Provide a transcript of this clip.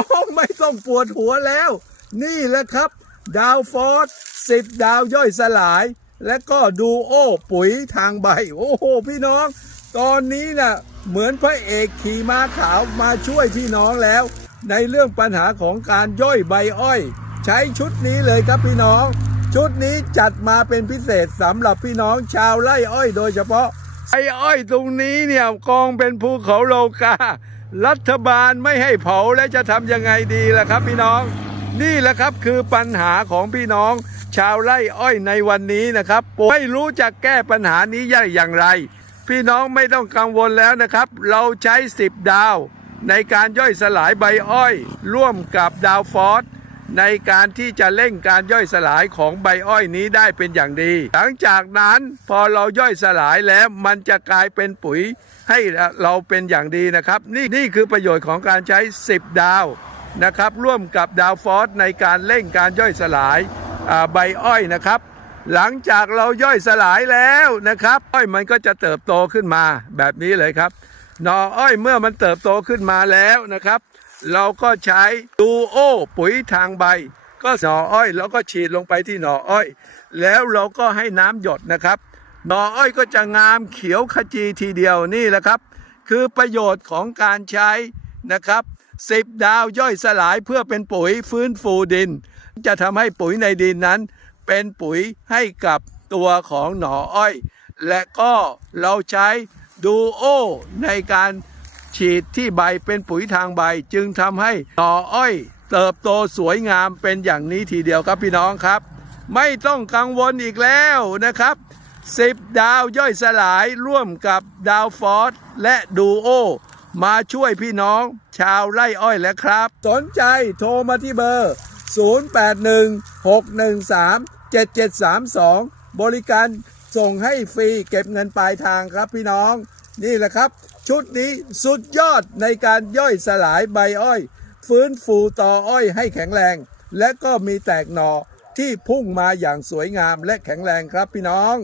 ้องไม่ต้องปวดหัวแล้ว นี่แหละครับ ดาวฟอสสิบดาวย่อยสลาย และก็ดูโอ้ปุ๋ยทางใบ โอ้โห พี่น้อง ตอนนี้นะ่ะ เหมือนพระเอกขี่ม้าขาวมาช่วยพี่น้องแล้ว ในเรื่องปัญหาของการย่อยใบอ้อย ใช้ชุดนี้เลยครับพี่น้อง ชุดนี้จัดมาเป็นพิเศษสำหรับพี่น้องชาวไร่อ้อยโดยเฉพาะไอ้อ้อยตรงนี้เนี่ยกองเป็นภูเขาโลกา รัฐบาลไม่ให้เผาและจะทำยังไงดีล่ะครับพี่น้อง นี่แหละครับคือปัญหาของพี่น้อง ชาวไร่อ้อยในวันนี้นะครับไม่รู้จะแก้ปัญหานี้ได้อย่างไร พี่น้องไม่ต้องกังวลแล้วนะครับ เราใช้ 10 ดาว ในการย่อยสลายใบอ้อย ร่วมกับดาวฟอส ในการที่จะเร่งการย่อยสลายของใบอ้อยนี้ได้เป็นอย่างดี หลังจากนั้นพอเราย่อยสลายแล้วมันจะกลายเป็นปุ๋ยให้เราเป็นอย่างดีนะครับ นี่นี่คือประโยชน์ของการใช้ 10 ดาวนะครับ ร่วมกับดาวฟอสในการเร่งการย่อยสลายใบอ้อยนะครับ หลังจากเราย่อยสลายแล้วนะครับ อ้อยมันก็จะเติบโตขึ้นมาแบบนี้เลยครับหน่ออ้อยเมื่อมันเติบโตขึ้นมาแล้วนะครับ เราก็ใช้ดูโอปุ๋ยทางใบ ก็หน่ออ้อยแล้วก็ฉีดลงไปที่หน่ออ้อย แล้วเราก็ให้น้ำหยดนะครับ หน่ออ้อยก็จะงามเขียวขจีทีเดียวนี่แหละครับ คือประโยชน์ของการใช้นะครับสิบดาวย่อยสลายเพื่อเป็นปุ๋ยฟื้นฟูดิน จะทำให้ปุ๋ยในดินนั้น เป็นปุ๋ยให้กับตัวของหน่ออ้อย และก็เราใช้ดูโอในการ ฉีดที่ใบเป็นปุ๋ยทางใบจึงทำให้หน่ออ้อยเติบโตสวยงามเป็นอย่างนี้ทีเดียวครับพี่น้องครับ ไม่ต้องกังวลอีกแล้วนะครับ10ดาวย่อยสลายร่วมกับดาวฟอสและดูโอ มาช่วยพี่น้องชาวไร่อ้อยแล้วครับ สนใจโทรมาที่เบอร์ 0816137732 บริการส่งให้ฟรีเก็บเงินปลายทางครับพี่น้อง นี่แหละครับ ชุดนี้สุดยอดในการย่อยสลายใบอ้อย ฟื้นฟูต่ออ้อยให้แข็งแรง และก็มีแตกหน่อที่พุ่งมาอย่างสวยงามและแข็งแรงครับพี่น้อง